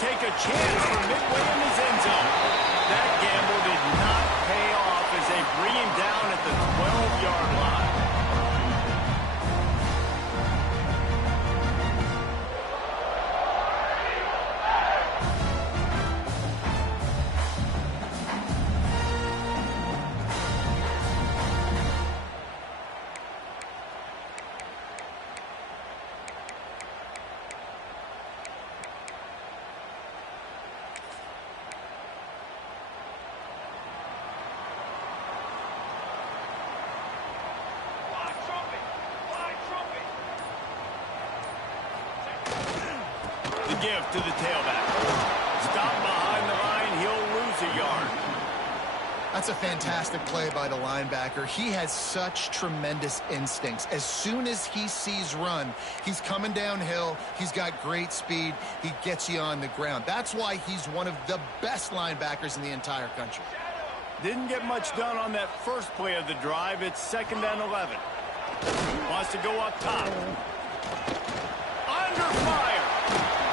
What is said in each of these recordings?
take a chance from midway in his end zone. That gamble did not pay off as they bring him down at the 12-yard line. Give to the tailback. Stop behind the line. He'll lose a yard. That's a fantastic play by the linebacker. He has such tremendous instincts. As soon as he sees run, he's coming downhill. He's got great speed. He gets you on the ground. That's why he's one of the best linebackers in the entire country. Didn't get much done on that first play of the drive. It's 2nd and 11. Wants to go up top. Under fire.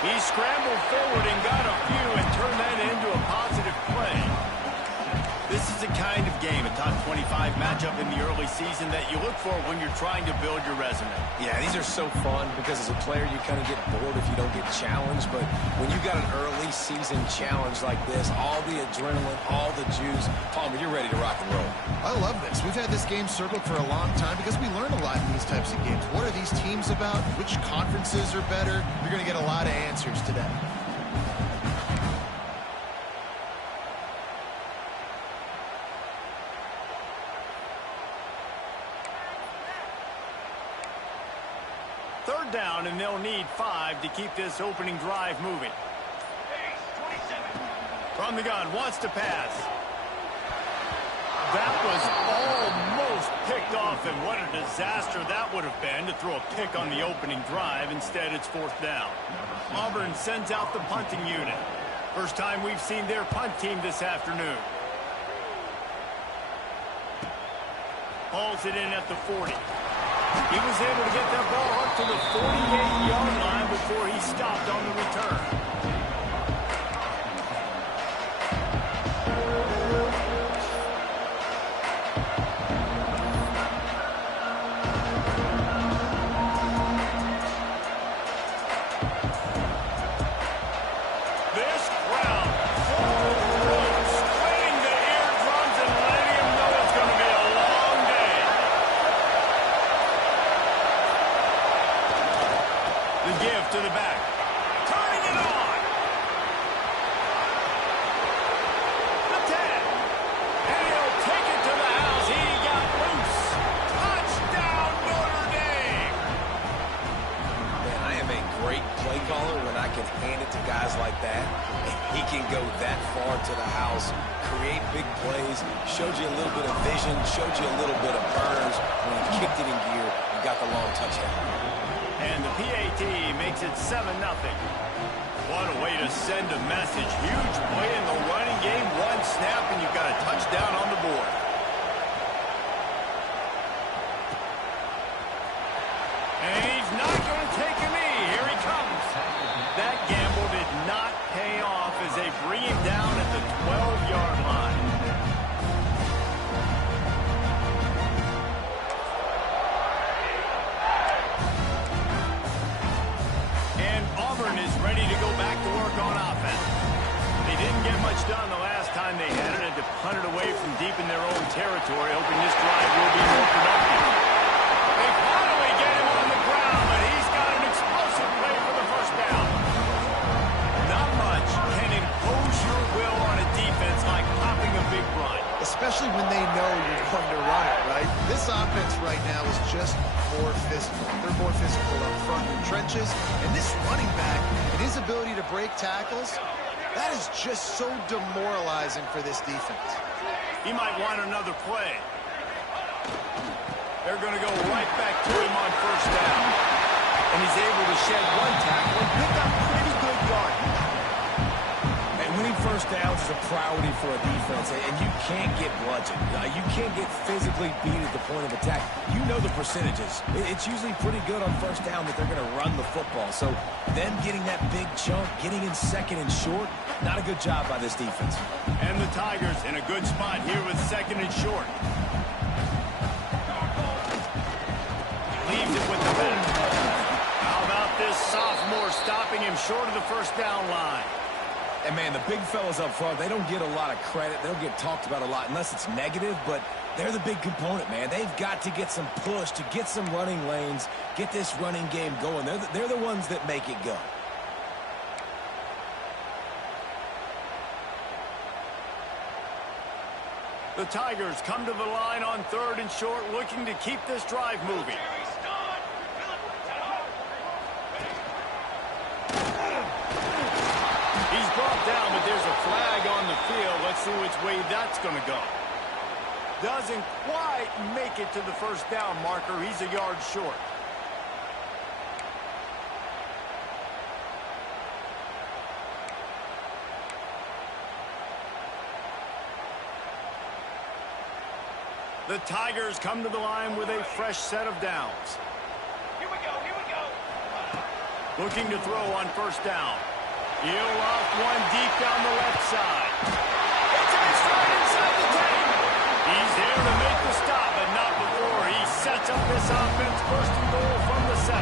He scrambled forward and got a few and turned that into a positive play. This is the kind of game, a top 25 matchup in the early season, that you look for when you're trying to build your resume. Yeah, these are so fun because as a player you kind of get bored if you don't get challenged. But when you got an early season challenge like this, all the adrenaline, all the juice, Palmer, you're ready to rock and roll. I love this. We've had this game circled for a long time because we learn a lot in these types of games. What are these teams about? Which conferences are better? You're going to get a lot of answers today. Third down, and they'll need 5 to keep this opening drive moving. From the gun, wants to pass. That was almost picked off, and what a disaster that would have been to throw a pick on the opening drive. Instead, it's 4th down. Auburn sends out the punting unit. First time we've seen their punt team this afternoon. Hauls it in at the 40. He was able to get that ball up to the 48-yard line before he stopped on the return. This crowd full throat, splitting the eardrums and letting him know it's going to be a long day. The give to the back. Turning it on. The 10. And he'll take it to the house. He got loose. Touchdown, Notre Dame. Man, I am a great play caller when I can hand it to guys like that. He can go that far to the house, create big plays, showed you a little bit of vision, showed you a little bit of burns when he kicked it in gear and got the long touchdown. And the PAT makes it 7-0. What a way to send a message. Huge play in the running game. One snap, and you've got a touchdown on the board. And he's not going to take a knee. Here he comes. That gamble did not pay off as they bring him down at the 12-yard line. Auburn is ready to go back to work on offense. They didn't get much done the last time they had it. Had to punt it away from deep in their own territory, hoping this drive will be more productive. They finally get him on the ground, but he's got an explosive play for the first down. Not much can impose your will on a defense like popping a big run. Especially when they know you're going to run it, right? This offense right now is just more physical. They're more physical up front in the trenches. And this running back and his ability to break tackles, that is just so demoralizing for this defense. He might want another play. They're going to go right back to him on first down. And he's able to shed one tackle and pick up pretty good yardage. And winning first first downs is a priority for a defense, and you can't get bludgeoned. You can't get physically beat at the point of attack. You know the percentages. It's usually pretty good on first down that they're going to run the football. So them getting that big chunk, getting in second and short, not a good job by this defense. And the Tigers in a good spot here with second and short. Leaves it with the back. How about this sophomore stopping him short of the first down line? And, man, the big fellas up front, they don't get a lot of credit. They don't get talked about a lot unless it's negative, but they're the big component, man. They've got to get some push, to get some running lanes, get this running game going. They're the ones that make it go. The Tigers come to the line on third and short, looking to keep this drive moving. He's brought down, but there's a flag on the field. Let's see which way that's going to go. Doesn't quite make it to the first down marker. He's a yard short. The Tigers come to the line with a fresh set of downs. Here we go, here we go. Looking to throw on first down. He'll off one deep down the left side. It's in stride inside the 10. He's there to make the stop, but not before he sets up this offense first and goal from the 7.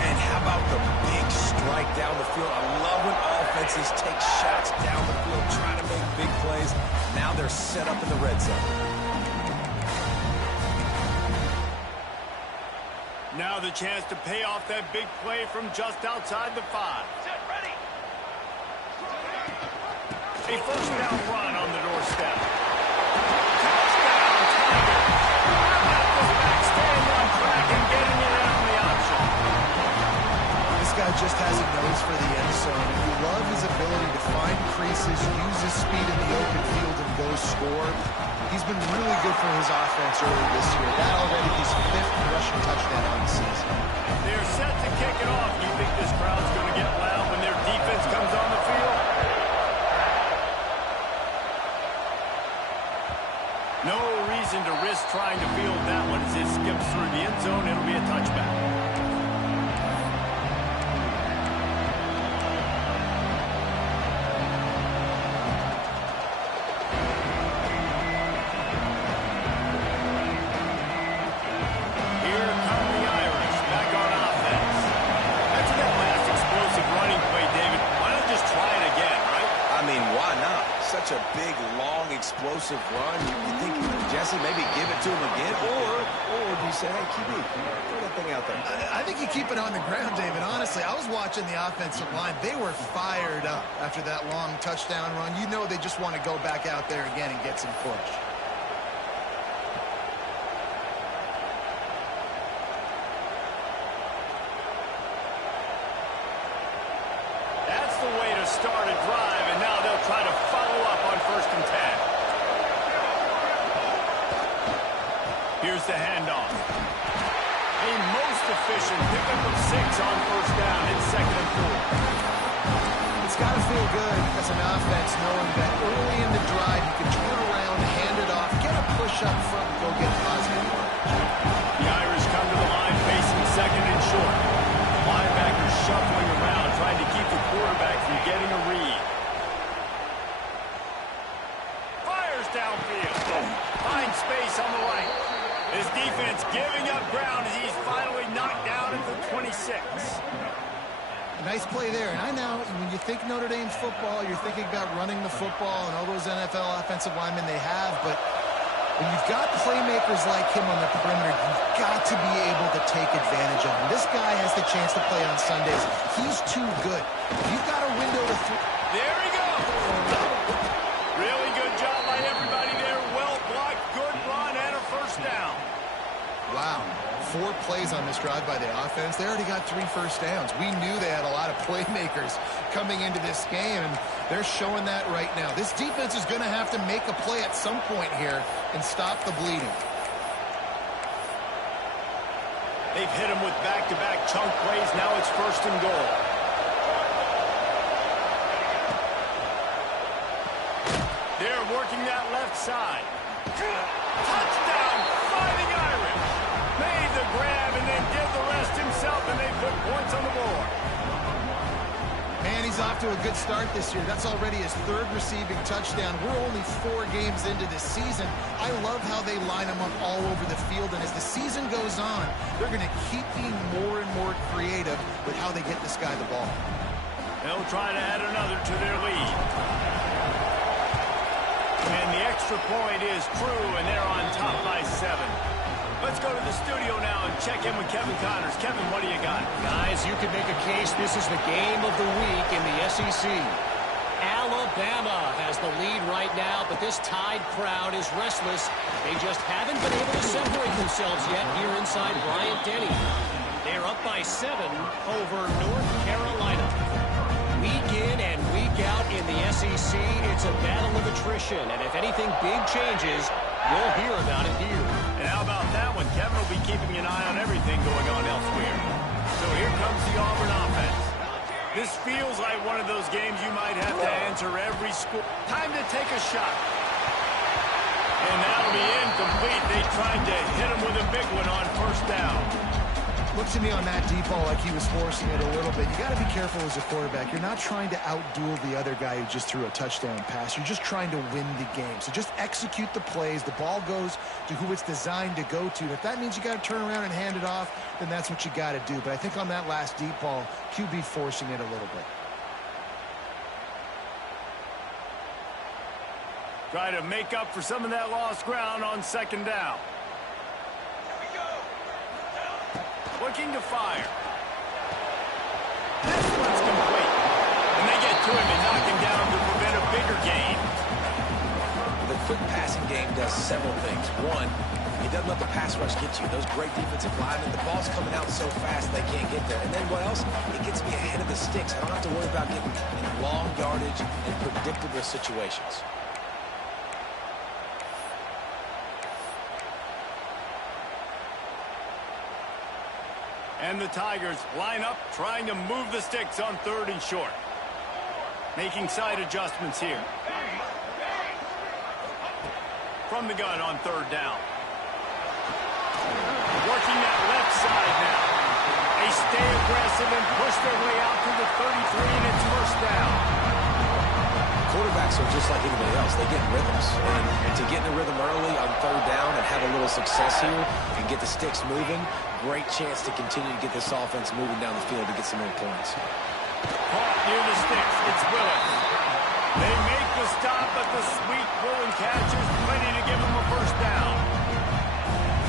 And how about the big strike down the field? I love when offenses take shots down the field, trying to make big plays. Now they're set up in the red zone. Now the chance to pay off that big play from just outside the 5. Set, ready. A first down run on the doorstep. Touchdown, Tigers. How about this back staying on track and getting it out on the option? This guy just has a nose for the end zone. You love his ability to find creases, use his speed in the open field, and go score. He's been really good for his offense early this year. That already his 5th rushing touchdown on the season. They're set to kick it off. You think this crowd's going to get loud when their defense comes on the field? No reason to risk trying to field that one as it skips through the end zone. It'll be a touchback. Such a big, long, explosive run. You think, Jesse, maybe give it to him again? Or do you say, hey, QB, throw that thing out there? I think you keep it on the ground, David. Honestly, I was watching the offensive line. They were fired up after that long touchdown run. You know they just want to go back out there again and get some push. That's the way to start a drive, and now they'll try to follow up on 1st and 10. Here's the handoff. A most efficient pickup of 6 on first down. It's 2nd and 4. It's got to feel good as an offense knowing that early in the drive you can turn around, hand it off, get a push up front, and go get positive yardage. The Irish come to the line facing 2nd and short. Linebackers shuffling around, trying to keep the quarterback from getting a read. Fires downfield. Finds space on the right. His defense giving up ground as he's finally knocked down at the 26. Nice play there. And I know when you think Notre Dame football, you're thinking about running the football and all those NFL offensive linemen they have, but when you've got playmakers like him on the perimeter, you've got to be able to take advantage of him. This guy has the chance to play on Sundays. He's too good. If you've got a window to throw. There he goes. Really good job by everybody there. Well blocked, good run, and a first down. Wow. 4 plays on this drive by the offense. They already got 3 first downs. We knew they had a lot of playmakers coming into this game, and they're showing that right now. This defense is going to have to make a play at some point here and stop the bleeding. They've hit him with back-to-back chunk plays. Now it's 1st and goal. They're working that left side. Touchdown, Fighting Irish. Made the grab and then did the rest himself, and they put points on the board. Man, he's off to a good start this year. That's already his third receiving touchdown. We're only 4 games into this season. I love how they line him up all over the field, and as the season goes on, they're going to keep being more and more creative with how they get this guy the ball. They'll try to add another to their lead. And the extra point is true, and they're on top by 7. Let's go to the studio now and check in with Kevin Connors. Kevin, what do you got? Guys, you can make a case this is the game of the week in the SEC. Alabama has the lead right now, but this Tide crowd is restless. They just haven't been able to separate themselves yet here inside Bryant-Denny. They're up by 7 over North Carolina. Week in and week out in the SEC, it's a battle of attrition, and if anything big changes, you'll hear about it here. And how about that one? Kevin will be keeping an eye on everything going on elsewhere. So here comes the Auburn offense. This feels like one of those games you might have to answer every score. Time to take a shot. And that'll be incomplete. They tried to hit him with a big one on first down. Looks to me on that deep ball like he was forcing it a little bit. You got to be careful as a quarterback. You're not trying to outduel the other guy who just threw a touchdown pass. You're just trying to win the game. So just execute the plays. The ball goes to who it's designed to go to. And if that means you got to turn around and hand it off, then that's what you got to do. But I think on that last deep ball, QB forcing it a little bit. Try to make up for some of that lost ground on second down. Looking to fire. This one's complete. And they get to him and knock him down to prevent a bigger gain. The quick passing game does several things. One, it doesn't let the pass rush get you. Those great defensive linemen, the ball's coming out so fast they can't get there. And then what else? It gets me ahead of the sticks. I don't have to worry about getting in long yardage and predictable situations. And the Tigers line up, trying to move the sticks on 3rd and short. Making side adjustments here. From the gun on 3rd down. Working that left side now. They stay aggressive and push their way out to the 33, and it's first down. Quarterbacks are just like anybody else. They get rhythms. And to get in a rhythm early on 3rd down and have a little success here and get the sticks moving, great chance to continue to get this offense moving down the field to get some more points. Caught near the sticks. It's Willis. They make the stop, but the sweet pulling catch is plenty to give them a first down.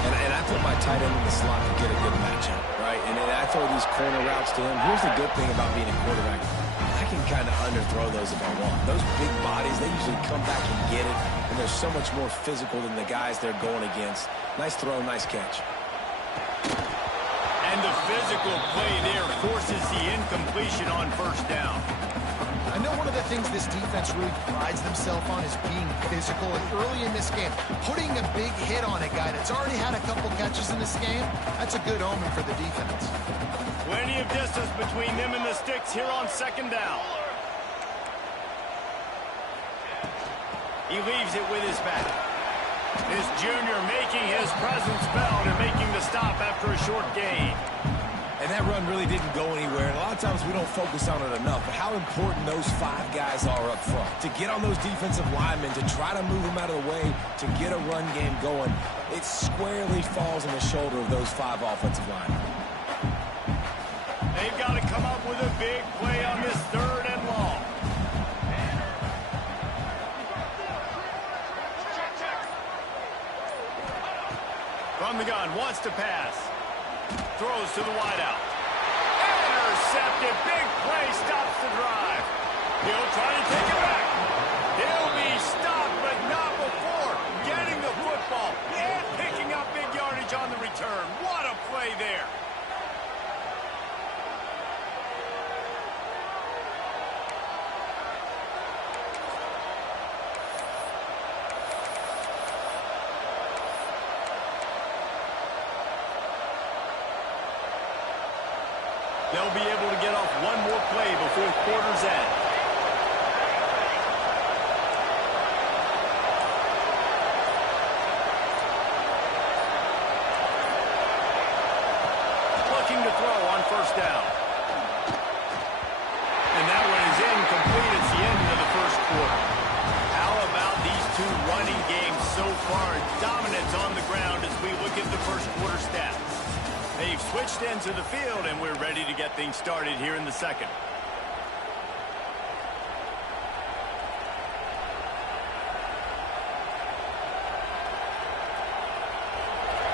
And I put my tight end in the slot to get a good matchup, right? And then I throw these corner routes to him. Here's the good thing about being a quarterback. I can kind of underthrow those if I want. Those big bodies, they usually come back and get it, and they're so much more physical than the guys they're going against. Nice throw, nice catch. And the physical play there forces the incompletion on first down. I know one of the things this defense really prides themselves on is being physical. And early in this game, putting a big hit on a guy that's already had a couple catches in this game, that's a good omen for the defense. Plenty of distance between them and the sticks here on second down. He leaves it with his back. This junior making his presence felt and making the stop after a short gain. And that run really didn't go anywhere. And a lot of times we don't focus on it enough. But how important those 5 guys are up front. To get on those defensive linemen, to try to move them out of the way, to get a run game going, it squarely falls on the shoulder of those 5 offensive linemen. They've got to come up with a big play on this 3rd and long. From the gun, wants to pass. Throws to the wideout. Intercepted. Big play stops the drive. He'll try to take it back. He'll be stopped, but not before getting the football and picking up big yardage on the return. What a play there. They'll be able to get off one more play before quarter's end. ends of the field, and we're ready to get things started here in the second.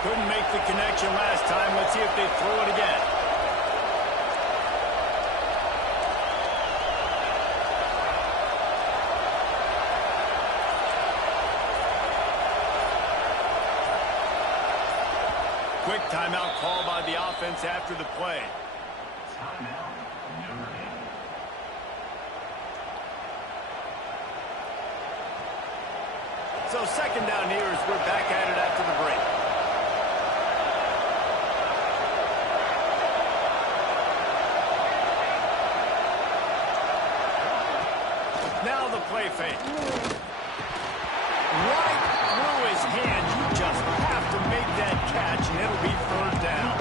Couldn't make the connection last time. Let's see if they throw it again. Quick timeout call by the offense after the play. Timeout, Notre Dame. So second down here as we're back at it after the break. Now the play fake. Right through his hands. You just have to make that catch, and it'll be third down.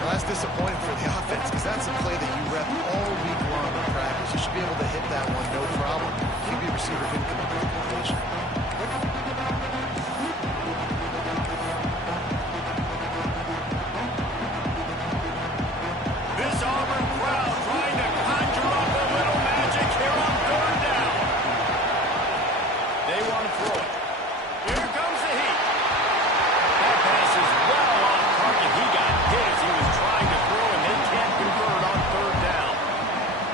Well, that's disappointing for the offense because that's a play that you rep all week long in practice. You should be able to hit that one, no problem. QB receiver couldn't come up with the completion. This Auburn crowd trying to conjure up a little magic here on third down. They want to throw it. Here comes the heat. That pass is well off target. He got hit as he was trying to throw, and they can't convert on third down.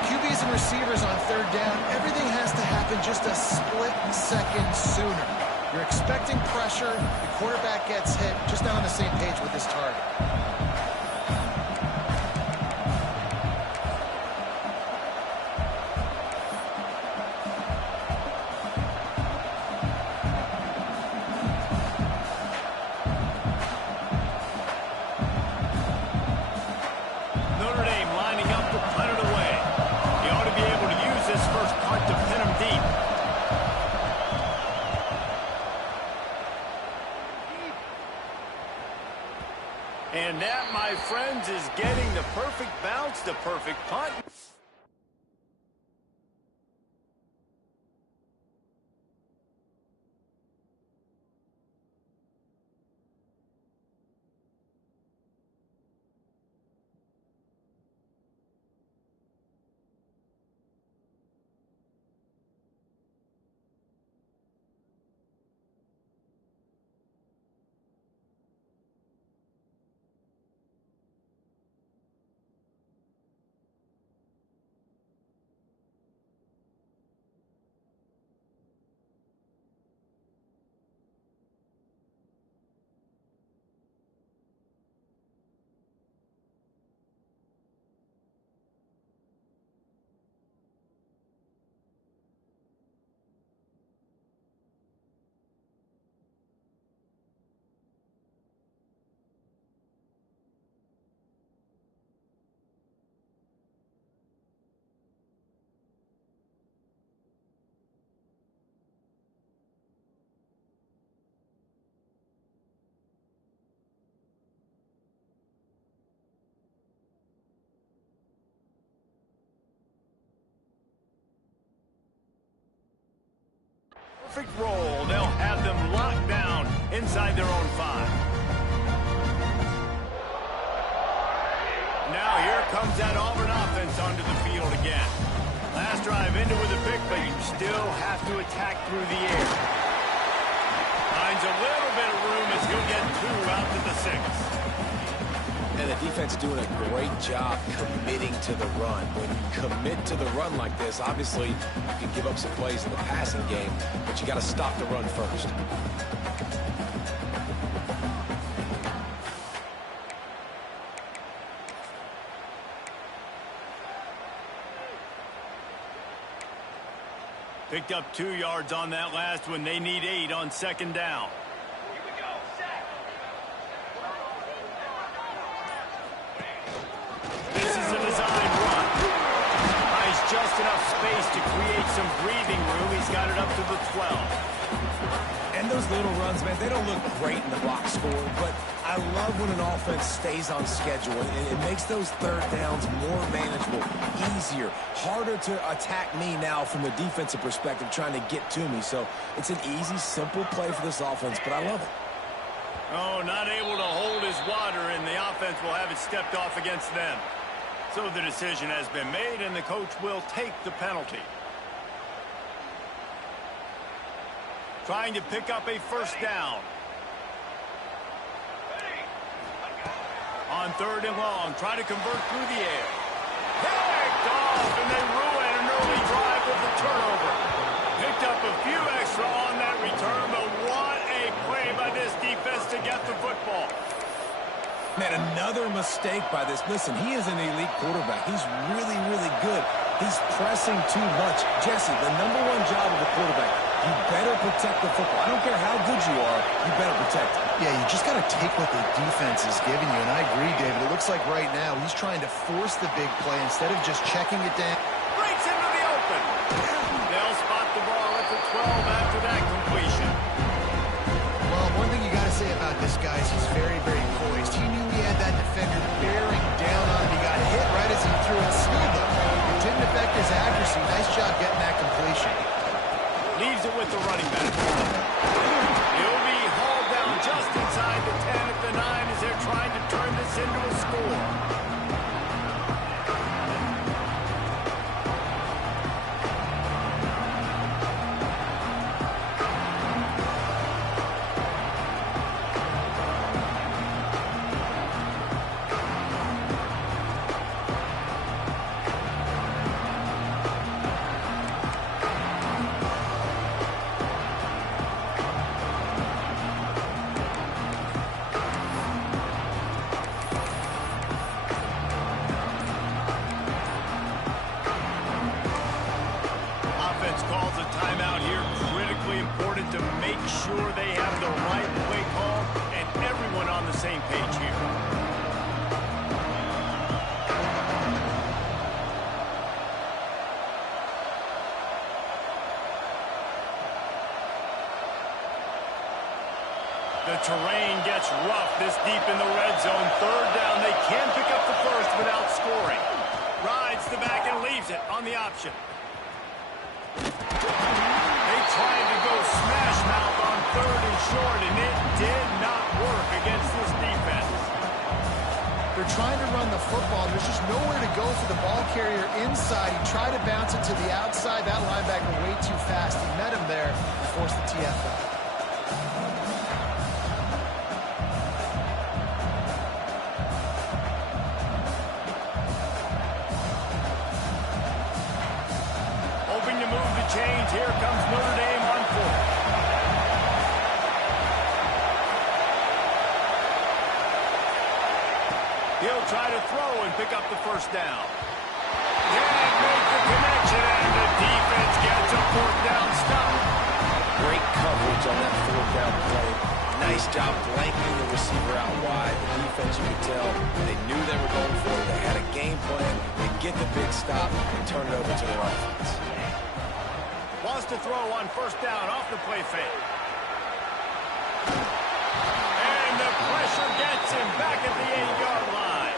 QBs and receivers on third down, everything has to happen just a split second sooner. You're expecting pressure, the quarterback gets hit, just not on the same page with his target. Notre Dame lining up to punt it away. He ought to be able to use this first punt to pin him deep. And that, my friends, is getting the perfect bounce, the perfect punt. Perfect roll. They'll have them locked down inside their own 5. Now here comes that Auburn offense onto the field again. Last drive into with a pick, but you still have to attack through the air. Finds a little bit of room as he'll get 2 out to the 6. And the defense doing a great job committing to the run. When you commit to the run like this, obviously you can give up some plays in the passing game, but you got to stop the run first. Picked up 2 yards on that last one. They need 8 on second down. Here we go. Set. This is a design run. Buys just enough space to create some breathing room. He's got it up to the 12. And those little runs, man, they don't look great in the box score, but I love when an offense stays on schedule, and it makes those third downs more manageable, easier, harder to attack me now from the defensive perspective trying to get to me. So it's an easy, simple play for this offense, but I love it. Oh, not able to hold his water, and the offense will have it stepped off against them. So the decision has been made, and the coach will take the penalty. Trying to pick up a first down. On 3rd and long, trying to convert through the air. Picked off, and they ruin an early drive with the turnover. Picked up a few extra on that return, but what a play by this defense to get the football. Man, another mistake by this. Listen, he is an elite quarterback. He's really, really good. He's pressing too much. Jesse, the #1 job of a quarterback, you better protect the football. I don't care how good you are, you better protect it. Yeah, you just got to take what the defense is giving you, and I agree, David. It looks like right now he's trying to force the big play instead of just checking it down. Breaks into the open. They'll spot the ball at the 12 after that completion. Well, one thing you got to say about this guy is he's very, very poised. He knew he had that defender bearing down on him. He got hit right as he threw it. Sealed him. It didn't affect his accuracy. Nice job getting that completion. Leaves it with the running back. He'll be hauled down just inside the 10 at the 9 as they're trying to turn this into a score. Calls a timeout here. Critically important to make sure they have the right play call and everyone on the same page here. The terrain gets rough this deep in the red zone. 3rd down. They can pick up the first without scoring. Rides the back and leaves it on the option. They tried to go smash mouth on 3rd and short, and it did not work against this defense. They're trying to run the football. There's just nowhere to go for the ball carrier inside. He tried to bounce it to the outside. That linebacker way too fast. He met him there and forced the TFL. Hoping to move the chains. Here comes Notre Dame on 4th. He'll try to throw and pick up the first down. Can't make the connection, and the defense gets a 4th down stop. Great coverage on that 4th down play. Nice job blanking the receiver out wide. The defense, you could tell, they knew they were going for it. They had a game plan. They get the big stop and turn it over to their offense. Wants to throw on 1st down off the play fake. And the pressure gets him back at the 8-yard line.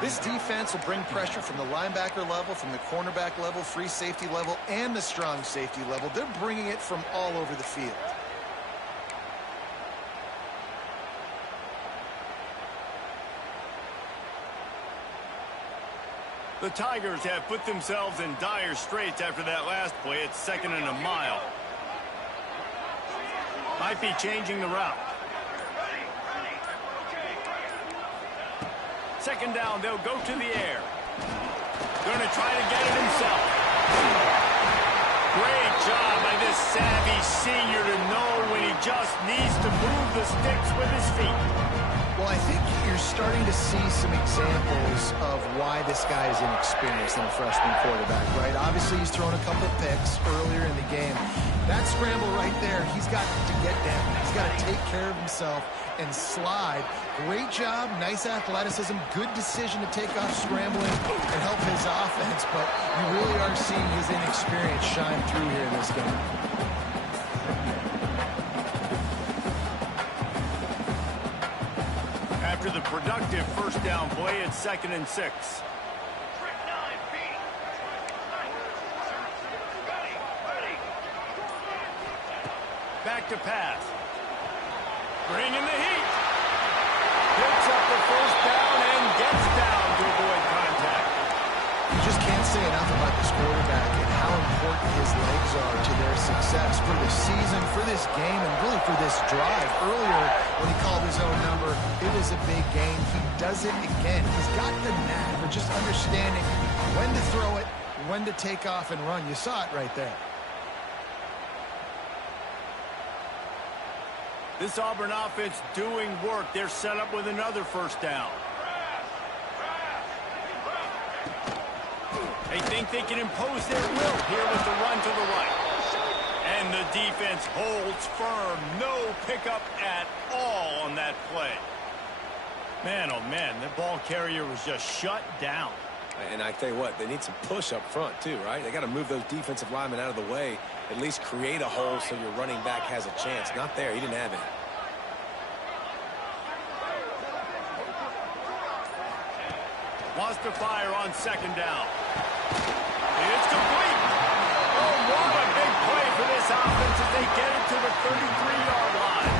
This defense will bring pressure from the linebacker level, from the cornerback level, free safety level, and the strong safety level. They're bringing it from all over the field. The Tigers have put themselves in dire straits after that last play. It's 2nd and a mile. Might be changing the route. 2nd down, they'll go to the air. Going to try to get it himself. Great job by this savvy senior to know when he just needs to move the sticks with his feet. Well, I think you're starting to see some examples of why this guy is inexperienced in a freshman quarterback, right? Obviously, he's thrown a couple picks earlier in the game. That scramble right there, he's got to get down. He's got to take care of himself and slide. Great job, nice athleticism, good decision to take off scrambling and help his offense, but you really are seeing his inexperience shine through here in this game. After the productive 1st down play, it's 2nd and 6. Back to pass. Bringing the heat. Picks up the first down and gets down to avoid contact. You just can't say enough about this quarterback and how important his legs are to their success for this season, for this game, and really for this drive. Earlier, when he called his own number, it was a big gain. He does it again. He's got the knack for just understanding when to throw it, when to take off and run. You saw it right there. This Auburn offense doing work. They're set up with another first down. They think they can impose their will here with the run to the right. And the defense holds firm. No pickup at all on that play. Man, oh man, the ball carrier was just shut down. And I tell you what, they need some push up front too, right? They got to move those defensive linemen out of the way, at least create a hole so your running back has a chance. Not there. He didn't have it. Wants to fire on second down. It's complete. Oh, what a big play for this offense as they get it to the 33-yard line.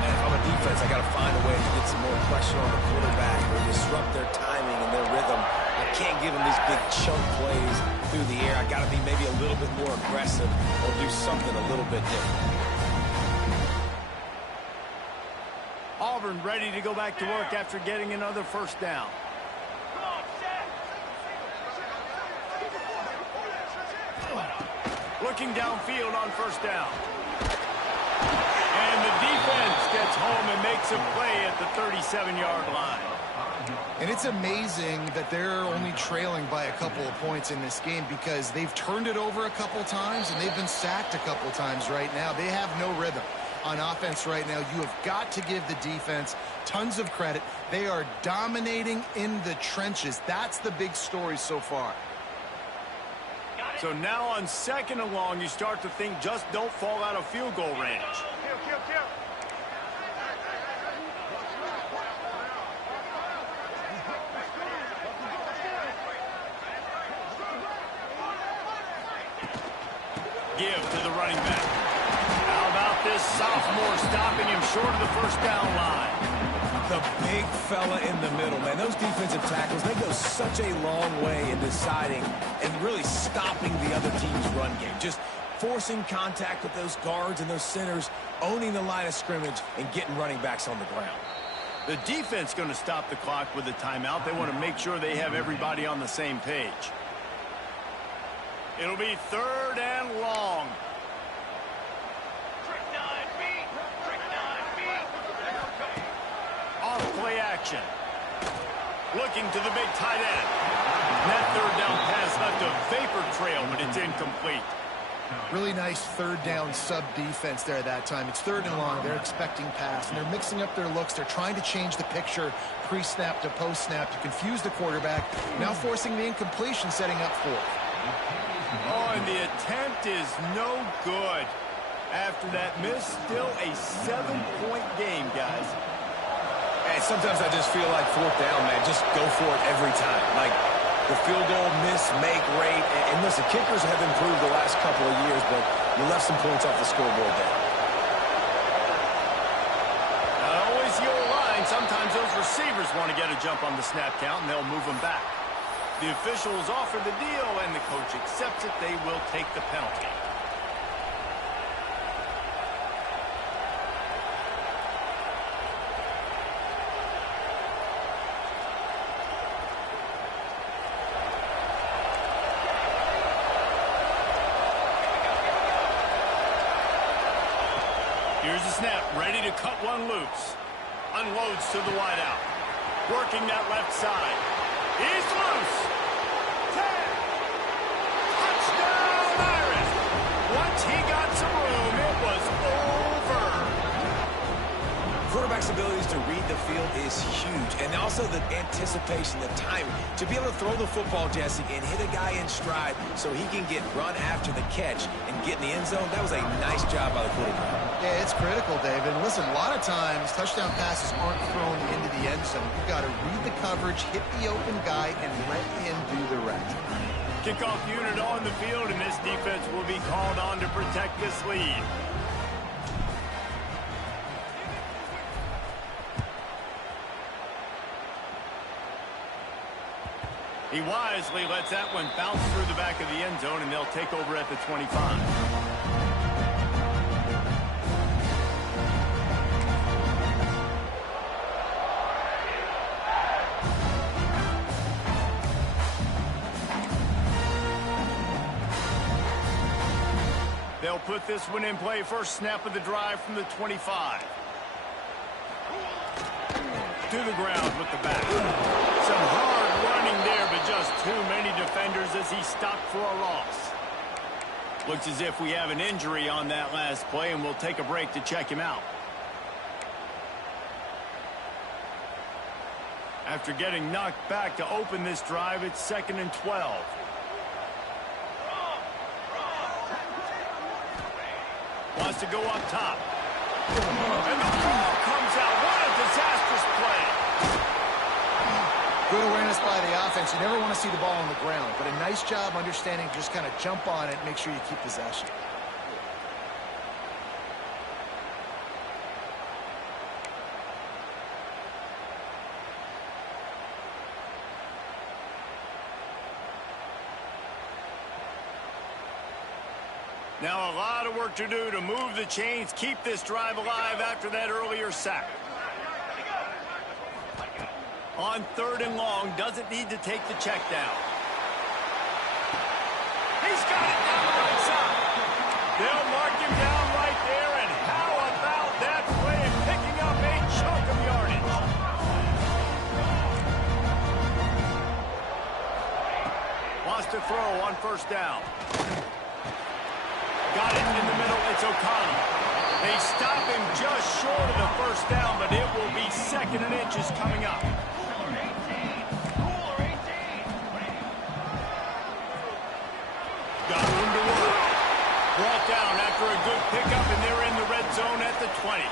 And if I'm a defense, I got to find a way to get some more pressure on the quarterback or disrupt their timing and their rhythm. I can't give them these big chunk plays through the air. I got to be maybe a little bit more aggressive or do something a little bit different. Auburn ready to go back to work after getting another first down. Looking downfield on first down. And the defense gets home and makes a play at the 37-yard line. And it's amazing that they're only trailing by a couple of points in this game because they've turned it over a couple times and they've been sacked a couple times right now. They have no rhythm on offense right now. You have got to give the defense tons of credit. They are dominating in the trenches. That's the big story so far. So now on second and long, you start to think just don't fall out of field goal range. Give to the running back. How about this sophomore stopping him short of the first down line? The big fella in the middle, man. Those defensive tackles, they go such a long way in deciding and really stopping the other team's run game. Just forcing contact with those guards and those centers, owning the line of scrimmage, and getting running backs on the ground. The defense going to stop the clock with a timeout. They want to make sure they have everybody on the same page. It'll be third and long. Off play action. Looking to the big tight end. That third down pass left a vapor trail, but it's incomplete. Really nice third down sub defense there that time. It's third and long. They're expecting pass, and they're mixing up their looks. They're trying to change the picture pre-snap to post-snap to confuse the quarterback. Now forcing the incompletion, setting up fourth. Oh, and the attempt is no good. After that miss, still a 7-point game, guys. And sometimes I just feel like fourth down, man. Just go for it every time. Like the field goal miss-make rate. And listen, kickers have improved the last couple of years, but you left some points off the scoreboard there. Not always the old line. Sometimes those receivers want to get a jump on the snap count, and they'll move them back. The officials offer the deal, and the coach accepts it. They will take the penalty. Here's the snap, ready to cut one loose. Unloads to the wideout. Working that left side. He's loose. 10. Touchdown, Irish. Once he got some room, it was over. Quarterback's abilities to read the field is huge. And also the anticipation, the timing. To be able to throw the football, Jesse, and hit a guy in stride so he can get run after the catch and get in the end zone, that was a nice job by the quarterback. Yeah, it's critical, David. Listen, a lot of times touchdown passes aren't thrown into the end zone. You've got to read the coverage, hit the open guy, and let him do the rest. Kickoff unit on the field, and this defense will be called on to protect this lead. He wisely lets that one bounce through the back of the end zone, and they'll take over at the 25. They'll put this one in play. First snap of the drive from the 25. To the ground with the back. Some hard running there, but just too many defenders as he stopped for a loss. Looks as if we have an injury on that last play, and we'll take a break to check him out. After getting knocked back to open this drive, it's 2nd and 12. Wants to go up top. And the ball comes out. What a disastrous play. Good awareness by the offense. You never want to see the ball on the ground, but a nice job understanding to just kind of jump on it and make sure you keep possession. Now a lot of work to do to move the chains, keep this drive alive after that earlier sack. On 3rd and long, doesn't need to take the check down. He's got it down the right side. They'll mark him down right there, and how about that play picking up a chunk of yardage? Wants to throw on 1st down. Got it in the middle. It's O'Connell. They stop him just short of the 1st down, but it will be 2nd and inches coming up. Got room to work. Brought down after a good pickup, and they're in the red zone at the 20.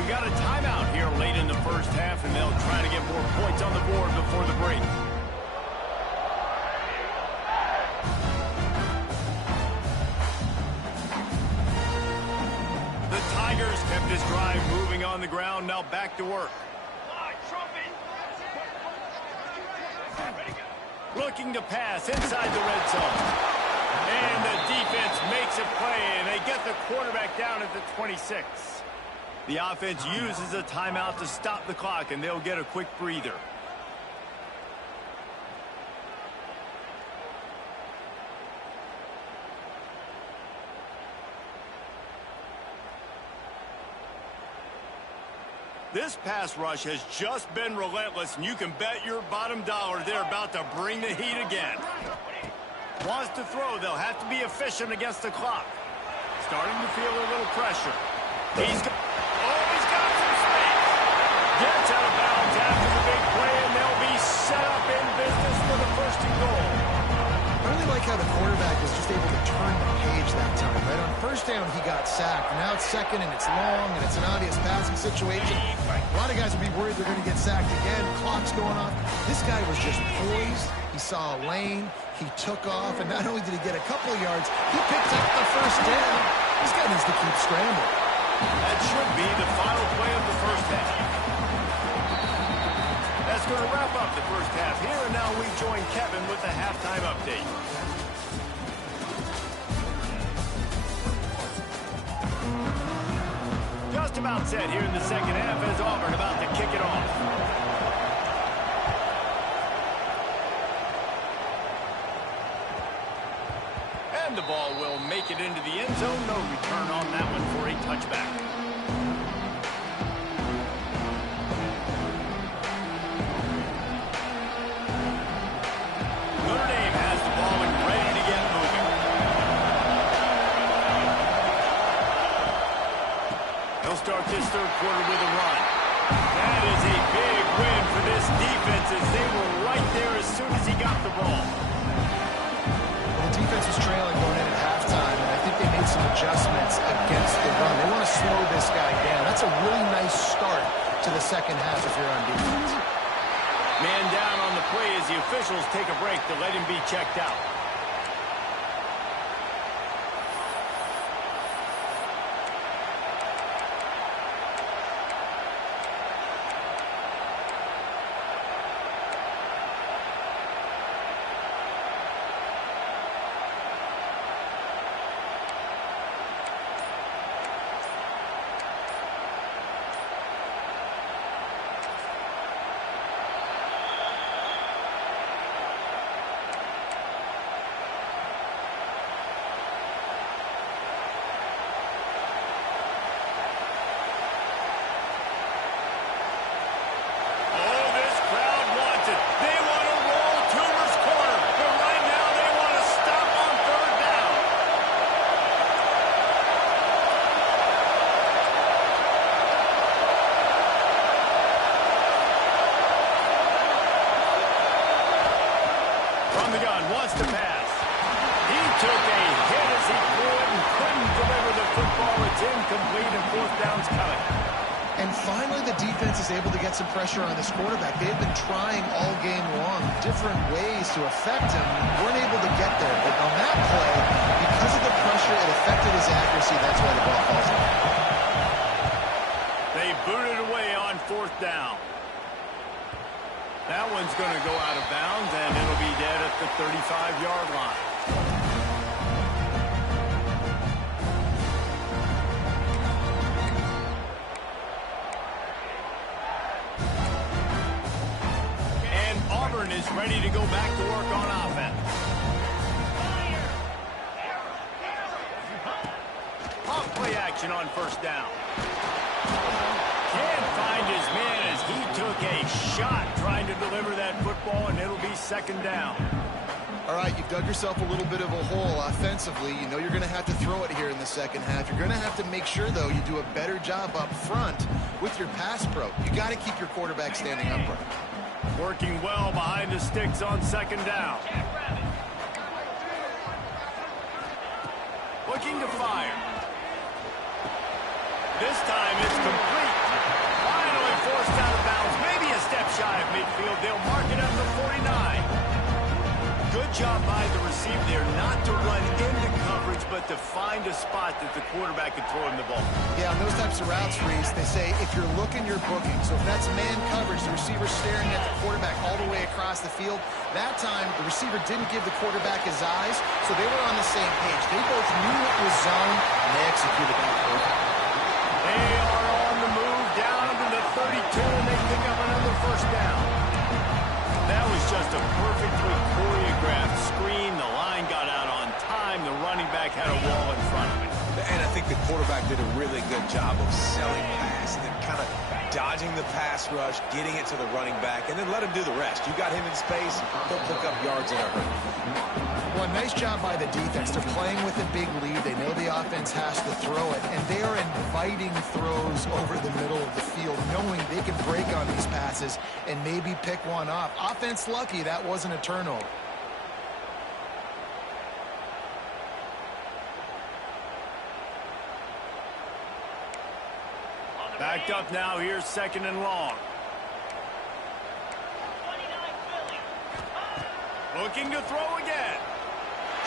We got a timeout here late in the 1st half, and they'll try to get more points on the board before the break. Kept this drive moving on the ground, now back to work. Looking to pass inside the red zone. And the defense makes a play, and they get the quarterback down at the 26. The offense uses a timeout to stop the clock, and they'll get a quick breather. This pass rush has just been relentless, and you can bet your bottom dollar they're about to bring the heat again. Wants to throw. They'll have to be efficient against the clock. Starting to feel a little pressure. He's got some space. Gets out of bounds after the big play, and they'll be set up in business for the 1st and goal. I really like how the quarterback was just able to turn the page that time, right? On 1st down, he got sacked. Now it's 2nd, and it's long, and it's an obvious passing situation. A lot of guys would be worried they're going to get sacked again. Clock's going off. This guy was just poised. He saw a lane. He took off, and not only did he get a couple of yards, he picked up the 1st down. This guy needs to keep scrambling. That should be the final play of the 1st half. That's going to wrap up the 1st half here, and now we join Kevin with the halftime update. Just about set here in the 2nd half as Auburn about to kick it off. And the ball will make it into the end zone. No return on that one for a touchback. Notre Dame has the ball and ready to get moving. They'll start this 3rd quarter with a run. That is a big win for this defense as they were right there as soon as he got the ball. Well, the defense was trailing going in at halftime, and I think they made some adjustments against the run. They want to slow this guy down. That's a really nice start to the 2nd half if you're on defense. Man down on the play as the officials take a break to let him be checked out. From the gun, wants to pass. He took a hit as he threw it and couldn't deliver the football. It's incomplete and fourth down's coming. And finally, the defense is able to get some pressure on this quarterback. They've been trying all game long different ways to affect him. Weren't able to get there. But on that play, because of the pressure, it affected his accuracy. That's why the ball falls out. They booted away on fourth down. That one's going to go out of bounds, and it'll be dead at the 35-yard line. Auburn is ready to go back to work on offense. Pop play action on first down. Can't find his man as he took a shot trying to deliver that football, and it'll be second down. All right, you've dug yourself a little bit of a hole offensively. You know you're going to have to throw it here in the second half. You're going to have to make sure, though, you do a better job up front with your pass pro. You got to keep your quarterback standing upright. Working well behind the sticks on second down. Looking to fire. This time it's complete. Finally forced out of bounds. Maybe a step shy of midfield. They'll mark it up to 49. Good job by the receiver there not to run into coverage, but to find a spot that the quarterback could throw him the ball. Yeah, on those types of routes, Reese, they say if you're looking, you're booking. So if that's man coverage, the receiver staring at the quarterback all the way across the field, that time the receiver didn't give the quarterback his eyes, so they were on the same page. They both knew it was zone, and they executed that perfect. They are on the move down to the 32, and they pick up another first down. That was just a perfectly choreographed screen. The line got out on time. The running back had a wall in front of it. And I think the quarterback did a really good job of selling pass and then kind of dodging the pass rush, getting it to the running back, and then let him do the rest. You got him in space, he'll pick up yards in a hurry. Well, nice job by the defense. They're playing with a big lead. They know the offense has to throw it, and they are inviting throws over the middle of the field, knowing they can break on these passes and maybe pick one off. Offense lucky that wasn't a turnover. Backed up now, here's second and long. Looking to throw again.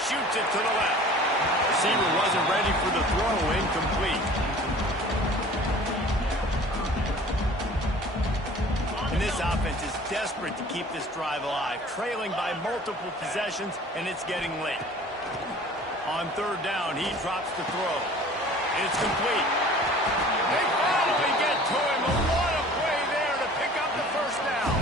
Shoots it to the left. Receiver wasn't ready for the throw, incomplete. And this offense is desperate to keep this drive alive, trailing by multiple possessions, and it's getting late. On third down, he drops the throw. It's complete. They finally get to him. What a play there to pick up the first down.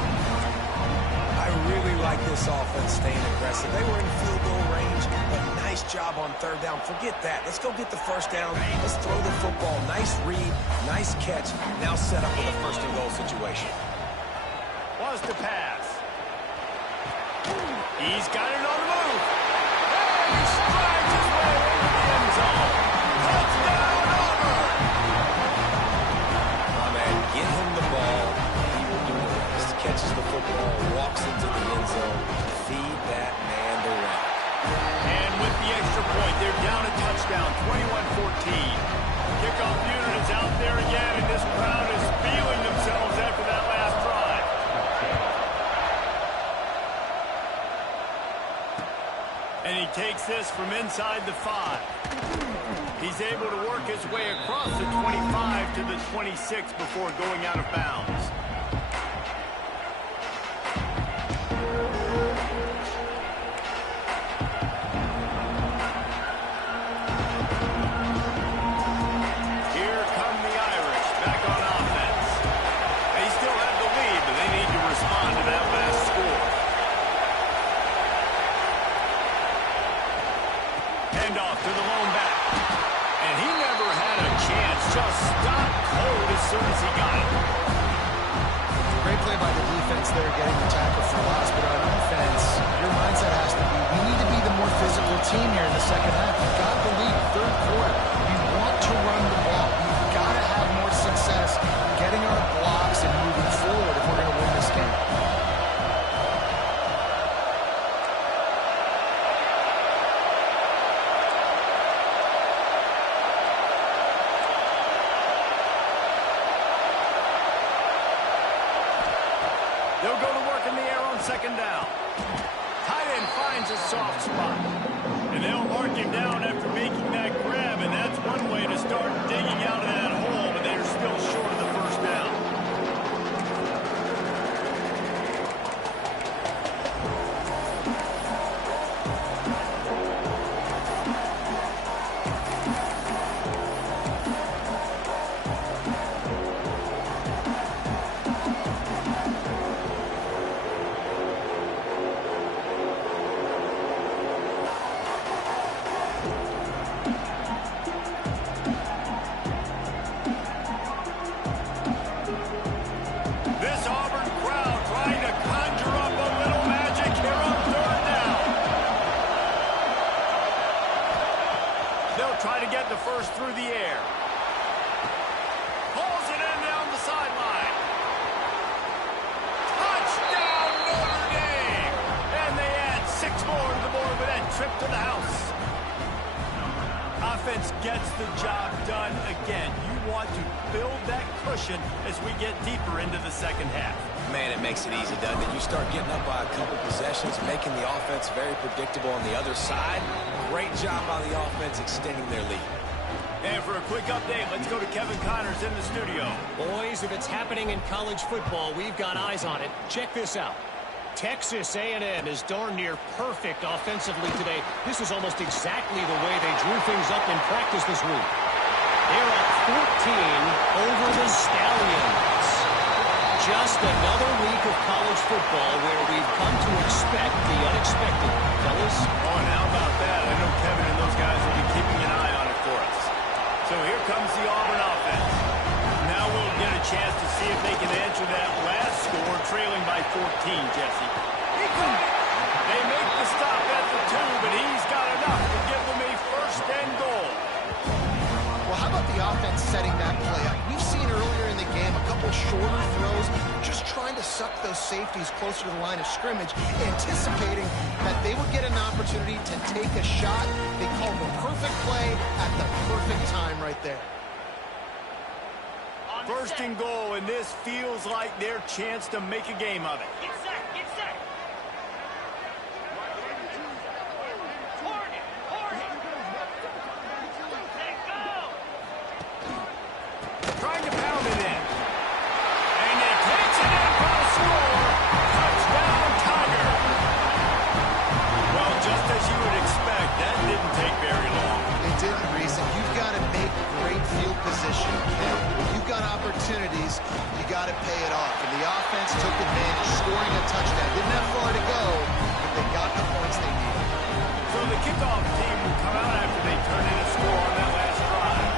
I really like this offense staying aggressive. They were in field goal range, but nice job on third down. Forget that. Let's go get the first down. Let's throw the football. Nice read, nice catch. Now set up with a first and goal situation. Wants to pass. He's got it on the move. And he strides his way into the end zone. Touchdown, Auburn! My man, get him the ball. He will do the rest. Catches the football, walks into the end zone. Feed that man the rock. And with the extra point, they're down a touchdown, 21-14. Kickoff unit is out there again, and this crowd is feeling themselves after that last drive. And he takes this from inside the 5. He's able to work his way across the 25 to the 26 before going out of bounds. Here come the Irish back on offense. They still have the lead, but they need to respond to that last score. Handoff to the lone back. And he never had a chance. Just stopped cold as soon as he got it. Great play by the defense there, getting the tackle for loss. But on offense, your mindset has to be, we need to be the more physical team here in the second half. You've got the lead, third quarter. You want to run the ball. You've got to have more success getting our blocks and moving forward if we're going to win this game. a soft spot. And they'll mark him down after making that grab, and that's one way to start digging out of that hole, but they're still short of the first down. This Auburn crowd trying to conjure up a little magic here on third down. They'll try to get the first through the air. Pulls it in down the sideline. Touchdown, Notre Dame! And they add 6 more to the board with that trip to the house. Offense gets the job done again. You want to build that cushion as we get deeper into the second half. Man, it makes it easy, doesn't it? You start getting up by a couple possessions, making the offense very predictable on the other side. Great job by the offense extending their lead. And for a quick update, let's go to Kevin Connors in the studio. Boys, if it's happening in college football, we've got eyes on it. Check this out. Texas A&M is darn near perfect offensively today. This is almost exactly the way they drew things up in practice this week. They're up 14 over the Stallions. Just another week of college football where we've come to expect the unexpected. Fellas? Oh, and how about that? I know Kevin and those guys will be keeping an eye on it for us. So here comes the Auburn offense. Now we'll get a chance to see if they can answer that last score, trailing by 14, Jesse. They make the stop at the 2, but he's got enough to give them a first and goal. Well, how about the offense setting that play up? We've seen earlier in the game a couple shorter throws, just trying to suck those safeties closer to the line of scrimmage, anticipating that they would get an opportunity to take a shot. They called the perfect play at the perfect time right there. First and goal, and this feels like their chance to make a game of it. Get set, get set. Target, target. Let go. Trying to pound it in. And he takes it in for a score. Touchdown, Tiger. Well, just as you would expect, that didn't take very long. It didn't, Reese, and you've got to make great field position. When you've got opportunities, you got to pay it off. And the offense took advantage, scoring a touchdown. Didn't have far to go, but they got the points they needed. So the kickoff team will come out after they turn in a score on that last drive.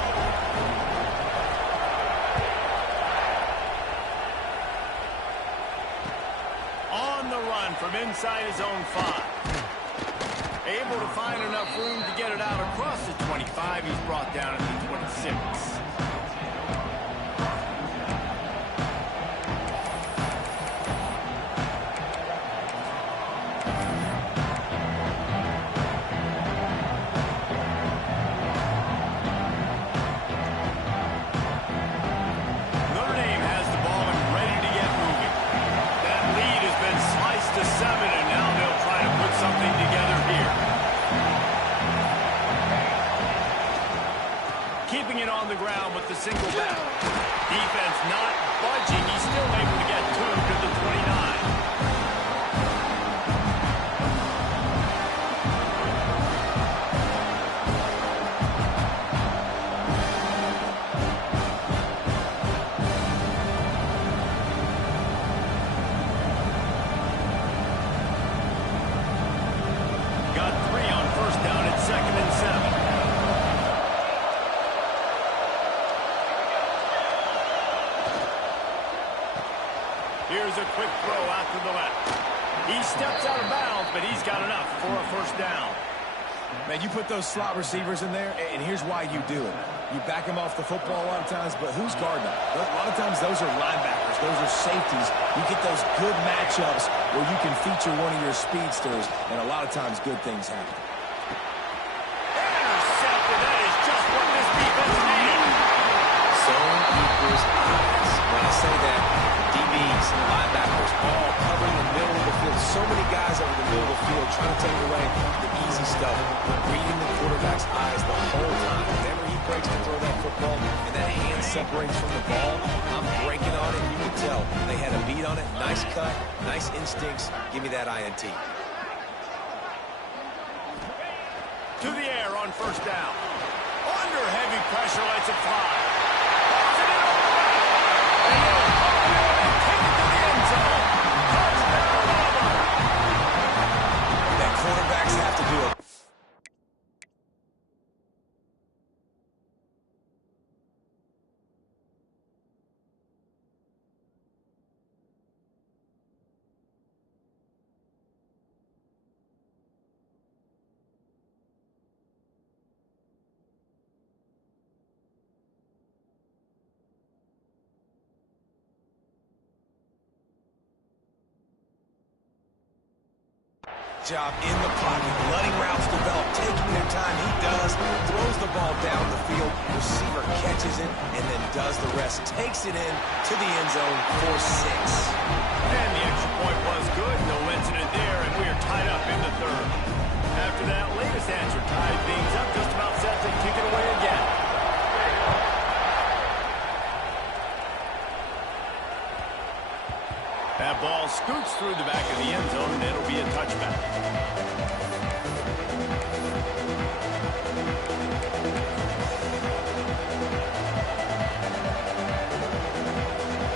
On the run from inside his own 5. Able to find enough room to get it out across the 25. He's brought down at the 26. Notre Dame has the ball and ready to get moving. That lead has been sliced to 7, and now they'll try to put something together here. Keeping it on the ground with the single back. Defense not budging. He's still able to get 2 to the 29. Got 3 on first down at 2nd and 7. Here's a quick throw out to the left. He steps out of bounds, but he's got enough for a first down. Man, you put those slot receivers in there, and here's why you do it. You back them off the football a lot of times, but who's guarding them? A lot of times those are linebackers. Those are safeties. You get those good matchups where you can feature one of your speedsters, and a lot of times good things happen. Intercepted. That is just what this defense needed. Zone equals eyes. When I say that, DBs decent linebackers all covering the middle of the field. So many guys over the middle of the field trying to take away the easy stuff, but reading the quarterback's eyes the whole time. Whenever he breaks to throw that football and that hand separates from the ball, I'm breaking on it. You can tell they had a beat on it. Nice cut, nice instincts. Give me that INT. To the air on first down. Under heavy pressure, lets it fly. Balls it in over the right. And he'll pop it and take it to the end zone. Touchdown, Auburn. That quarterbacks have to do it. Job in the pocket, letting routes develop, taking their time. He does, throws the ball down the field, receiver catches it, and then does the rest. Takes it in to the end zone for 6. And the extra point was good. No incident there, and we are tied up in the third. After that latest answer tied things up, just about set to kick it away again. That ball scoots through the back of the end zone, and it'll be a touchback.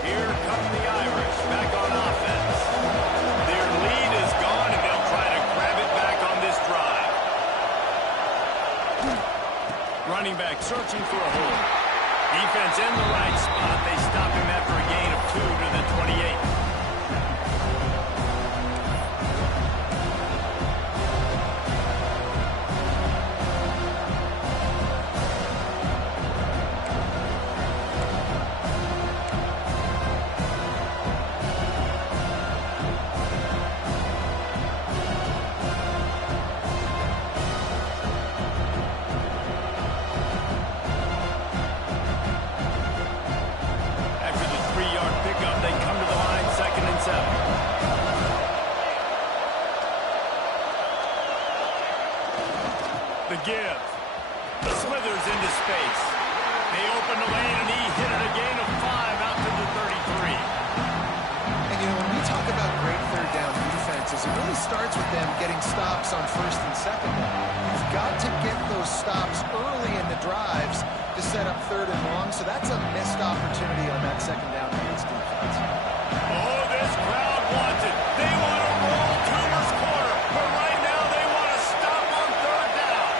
Here come the Irish, back on offense. Their lead is gone, and they'll try to grab it back on this drive. Running back searching for a hole. Defense in the right spot. They stop him after a gain of 2 to the 28. The give. Slithers into space. They open the lane, and he hit it a gain of 5 out to the 33. And, you know, when we talk about great third down defenses, it really starts with them getting stops on first and second down. You've got to get those stops early in the drives to set up third and long, so that's a missed opportunity on that second down against defense. Oh, this crowd wants it. They want to roll Toomer's corner, but right now they want to stop on third down.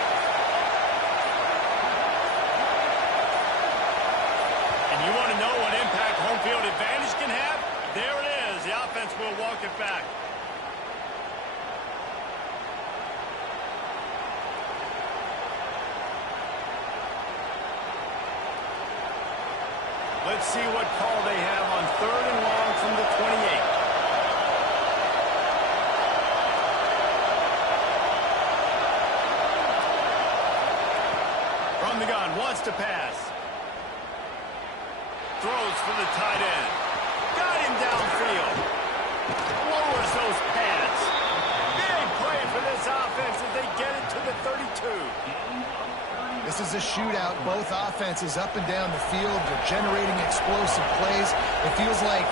And you want to know what impact home field advantage can have? There it is. The offense will walk it back. Let's see what call they have on third and long from the 28. From the gun, wants to pass. Throws for the tight end. Got him downfield. Lowers those pads. Big play for this offense as they get it to the 32. This is a shootout. Both offenses up and down the field. They're generating explosive plays. It feels like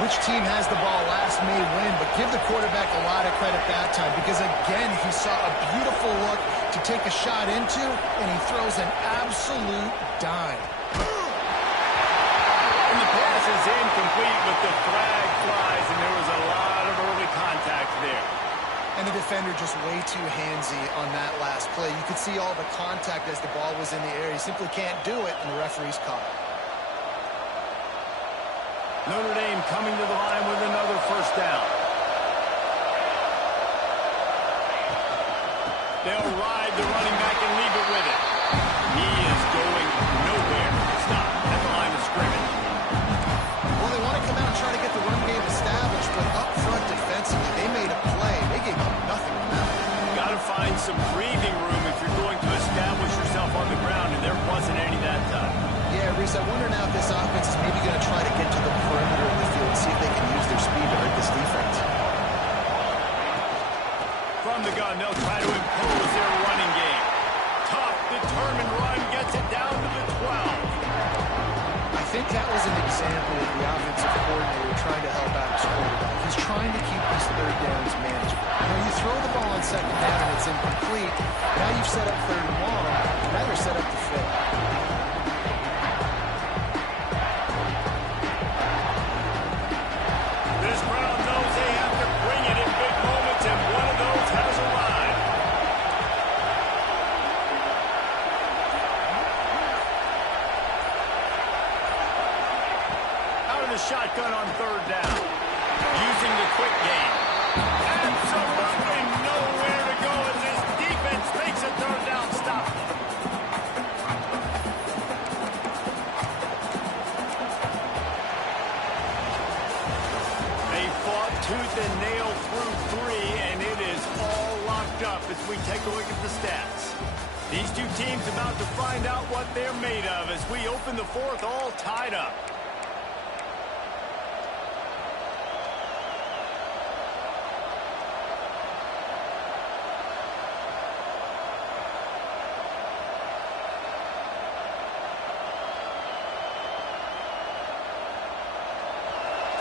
which team has the ball last may win, but give the quarterback a lot of credit that time because, again, he saw a beautiful look to take a shot into, and he throws an absolute dime. And the pass is incomplete, but the flag flies, and there was a lot of early contact there. And the defender just way too handsy on that last play. You could see all the contact as the ball was in the air. He simply can't do it, and the referee's caught. Notre Dame coming to the line with another first down. They'll ride the running back and leave it with it. He is going nowhere. Stop at the line of scrimmage. Well, they want to come out and try to get the run game established, but up front defensively, they made a play. They gave up nothing on that. Got to find some breathing room if you're going to establish yourself on the ground, and there wasn't any that time. Yeah, Reese, I wonder now if this offense is maybe going to try to get to the perimeter of the field and see if they can use their speed to hurt this defense. From the gun, they'll try to impose their running game. Tough, determined run gets it down to the 12. I think that was an example of the offensive coordinator trying to help out his quarterback. He's trying to keep these third downs manageable. You throw the ball on second down and it's incomplete. Now you've set up third and long. Now you're set up to fail. This crowd knows they have to bring it in big moments, and one of those has arrived. Out of the shotgun on third down. Using the quick game. Absolutely nowhere to go as this defense makes a third down stop. They fought tooth and nail through 3, and it is all locked up as we take a look at the stats. These two teams about to find out what they're made of as we open the fourth all tied up.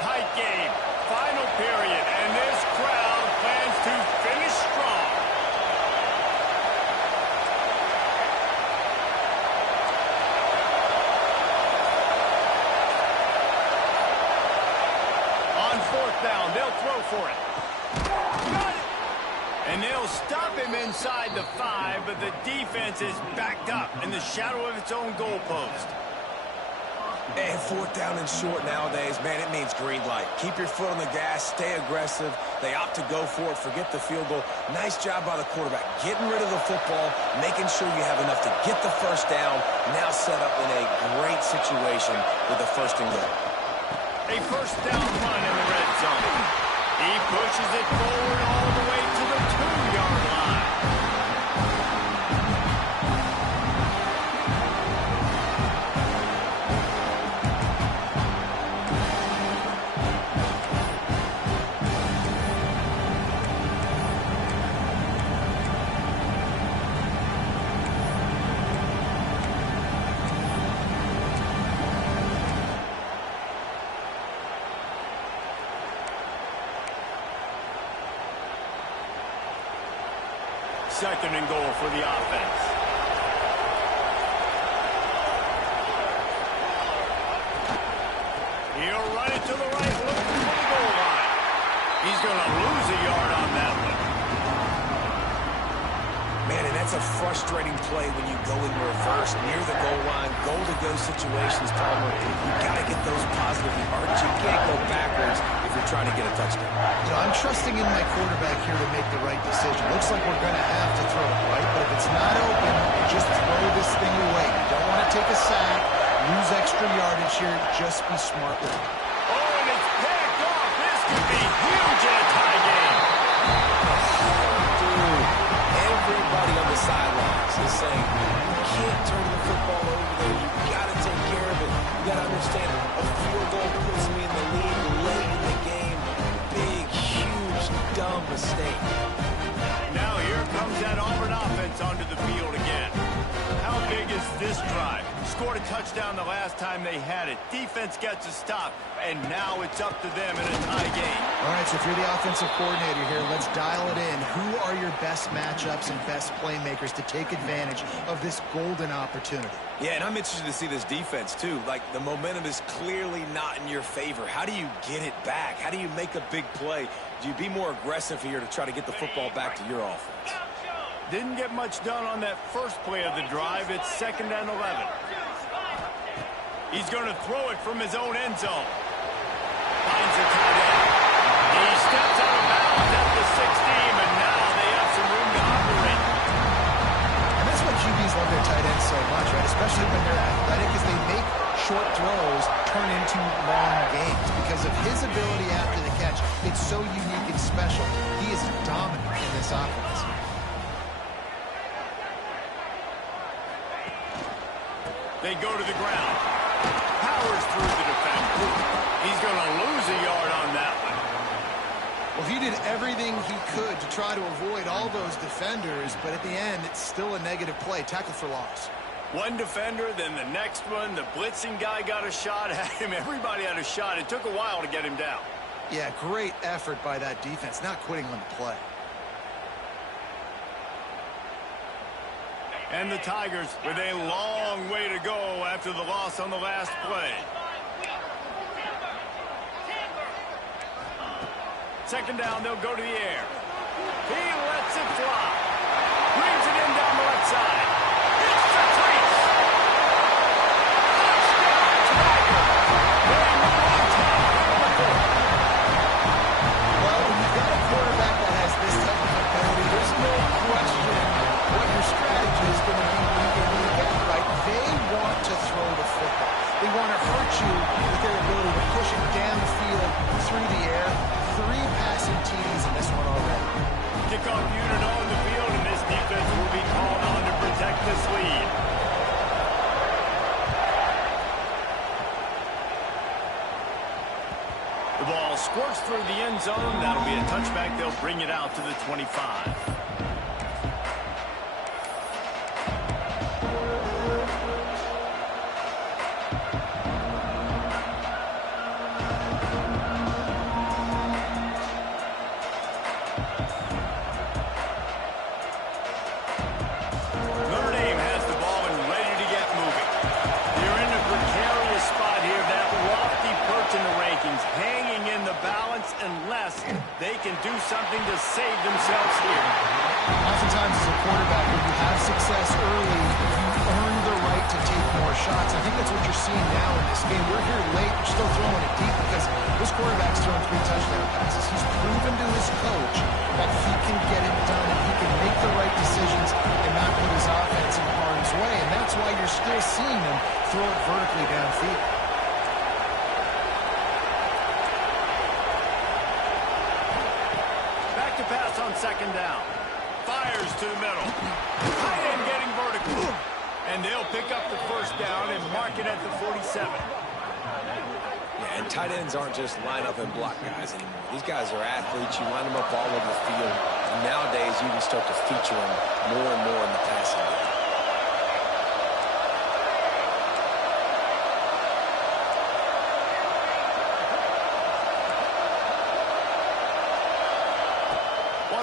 Tight game, final period, and this crowd plans to finish strong. On fourth down, they'll throw for it. Got it! And they'll stop him inside the 5, but the defense is backed up in the shadow of its own goalpost. And fourth down and short nowadays, man, it means green light. Keep your foot on the gas, stay aggressive. They opt to go for it, forget the field goal. Nice job by the quarterback, getting rid of the football, making sure you have enough to get the first down. Now set up in a great situation with the first and goal. A first down run in the red zone. He pushes it forward all the way to the 2-yard line. Second and goal for the offense. He'll run it to the right, looking for the goal line. He's going to lose a yard on that one. Man, and that's a frustrating play when you go in reverse near the goal line, goal-to-go situations, Palmer. You got to get those positive yards. You can't go backwards if you're trying to get a touchdown. You know, I'm trusting in my quarterback here to make the right decision. Looks like we're going to have to throw it, right? But if it's not open, just throw this thing away. You don't want to take a sack, lose extra yardage here. Just be smart with it. Oh, and it's packed off. This could be huge in a tie game. Dude, everybody on the sidelines is saying, you can't turn the football over there. You got to take care of it. You got to understand, a field goal puts me in the lead late in the game. Big, huge, dumb mistake. Now here comes that Auburn offense onto the field again. How big is this drive? Scored a touchdown the last time they had it. Defense gets a stop, and now it's up to them in a tie game. All right, so if you're the offensive coordinator here, let's dial it in. Who are your best matchups and best playmakers to take advantage of this golden opportunity? Yeah, and I'm interested to see this defense, too. Like, the momentum is clearly not in your favor. How do you get it back? How do you make a big play? Do you be more aggressive here to try to get the football back to your offense? Didn't get much done on that first play of the drive. It's 2nd and 11. He's going to throw it from his own end zone. Finds the tight end. He steps out of bounds at the 16, and now they have some room to operate. And that's why QBs love their tight ends so much, right? Especially when they're athletic, because they make short throws turn into long games. Because of his ability after the catch, it's so unique and special. He is dominant in this offense. They go to the ground. Powers through the defender. He's going to lose a yard on that one. Well, he did everything he could to try to avoid all those defenders, but at the end, it's still a negative play. Tackle for loss. One defender, then the next one. The blitzing guy got a shot at him. Everybody had a shot. It took a while to get him down. Yeah, great effort by that defense, not quitting on the play. And the Tigers with a long way to go after the loss on the last play. Second down, they'll go to the air. He lets it fly. Brings it in down the left side. It's the Treats. Well, when you've got a quarterback that has this type of ability, there's no question what your strategy is going to be week in, week out, right? They want to throw the football. They want to hurt you with their ability to push it down the field, through the air. 3 passing TDs in this one already. Kickoff unit on the field, and this defense will be called on to protect this lead. The ball squirts through the end zone. That'll be a touchback. They'll bring it out to the 25. Unless they can do something to save themselves here. Oftentimes as a quarterback, when you have success early, you earn the right to take more shots. I think that's what you're seeing now in this game. We're here late, we're still throwing it deep because this quarterback's throwing 3 touchdown passes. He's proven to his coach that he can get it done and he can make the right decisions and not put his offense in harm's way. And that's why you're still seeing him throw it vertically downfield. Pass on second down. Fires to the middle. Tight end getting vertical. And they'll pick up the first down and mark it at the 47. Yeah, and tight ends aren't just line up and block guys anymore. These guys are athletes. You line them up all over the field. And nowadays, you can start to feature them more and more in the passing game.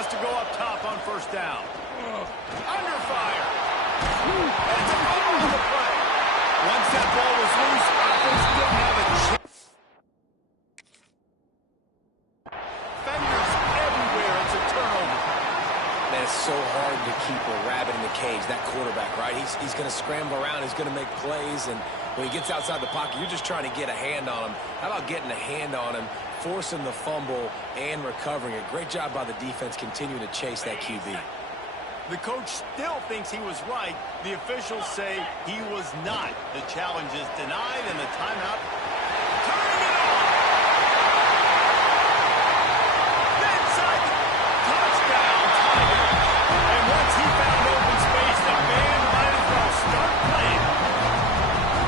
To go up top on first down. Under fire. And it's a ball on the play. Once that ball was loose, offense didn't have a chance. Defenders everywhere. It's a turnover. Man, it's so hard to keep a rabbit in the cage, that quarterback, right? He's going to scramble around. He's going to make plays. And when he gets outside the pocket, you're just trying to get a hand on him. How about getting a hand on him, forcing the fumble, and recovering it? Great job by the defense continuing to chase that QB. The coach still thinks he was right. The officials say he was not. The challenge is denied, and the timeout. Turning it on! Inside the touchdown, Tigers. And once he found open space, the band might as well start playing.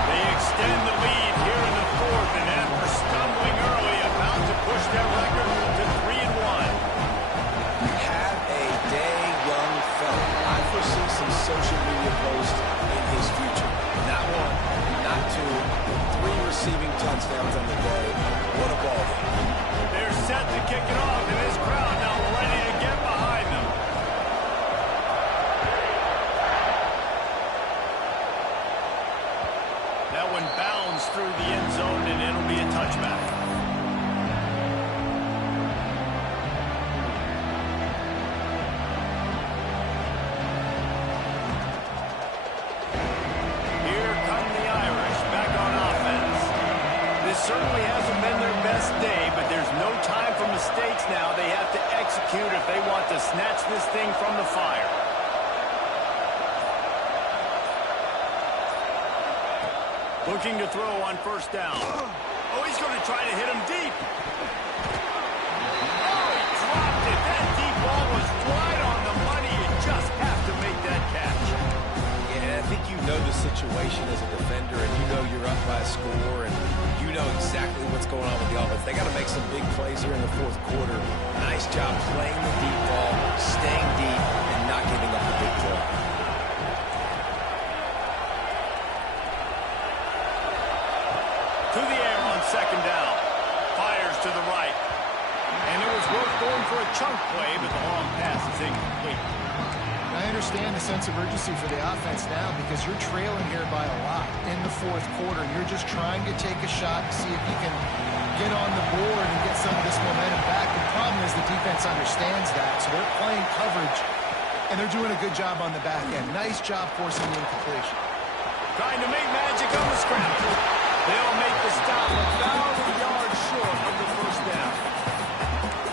They extend the lead here in the fourth, and after stumbling early, about to push their record to 3-1. Have a day, young fella. I foresee some social media posts in his future. Not 1, not 2, 3 receiving touchdowns on the day. What a ball game. They're set to kick it off, and this crowd now ready to get behind them. That one bounds through the end zone, and it'll be a touchback. Here come the Irish back on offense. This certainly hasn't been their best day, but there's no time for mistakes now. They have to execute if they want to snatch this thing from the fire. Looking to throw on first down. Oh, he's going to try to hit him deep. Oh, he dropped it. That deep ball was right on the money. You just have to make that catch. Yeah, I think you know the situation as a defender, and you know you're up by a score, and you know exactly what's going on with the offense. They got to make some big plays here in the fourth quarter. Nice job playing the deep ball, staying deep, and not giving up the big play. To the air on second down. Fires to the right. And it was worth going for a chunk play, but the long pass is incomplete. I understand the sense of urgency for the offense now because you're trailing here by a lot in the fourth quarter. And you're just trying to take a shot to see if you can get on the board and get some of this momentum back. The problem is the defense understands that, so they're playing coverage, and they're doing a good job on the back end. Nice job forcing the incompletion. Trying to make magic on the scramble. They'll make the stop 1,000 yards short of the first down.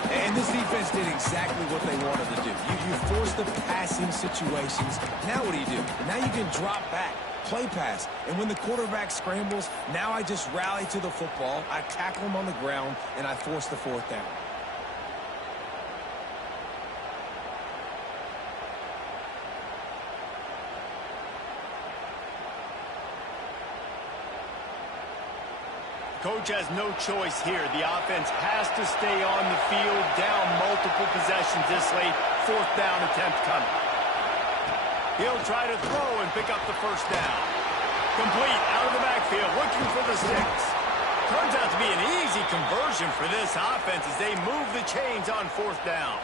And this defense did exactly what they wanted to do. You force the passing situations. Now what do? Now you can drop back, play pass. And when the quarterback scrambles, now I just rally to the football, I tackle him on the ground, and I force the fourth down. Coach has no choice here. The offense has to stay on the field, down multiple possessions this late. Fourth down attempt coming. He'll try to throw and pick up the first down. Complete out of the backfield, looking for the sticks. Turns out to be an easy conversion for this offense as they move the chains on fourth down.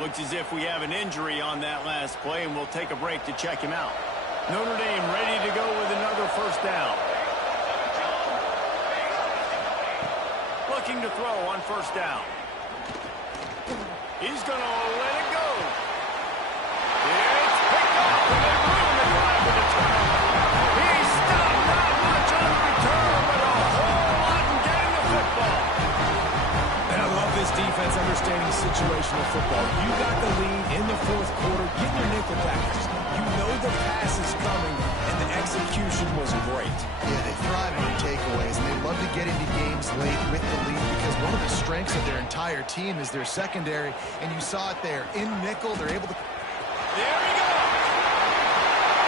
Looks as if we have an injury on that last play, and we'll take a break to check him out. Notre Dame ready to go with another first down. Looking to throw on first down. He's going to let it go. It's picked up, and they ruin the drive with a turnover. He stopped not much on the return, but a whole lot in getting the football. And I love this defense understanding situational football. You got the lead in the fourth quarter. Get your nickel packages. You know the pass is coming, and the execution was great. Yeah, they thrive on takeaways, and they love to get into games late with the lead because one of the strengths of their entire team is their secondary, and you saw it there. In nickel, they're able to... There he goes.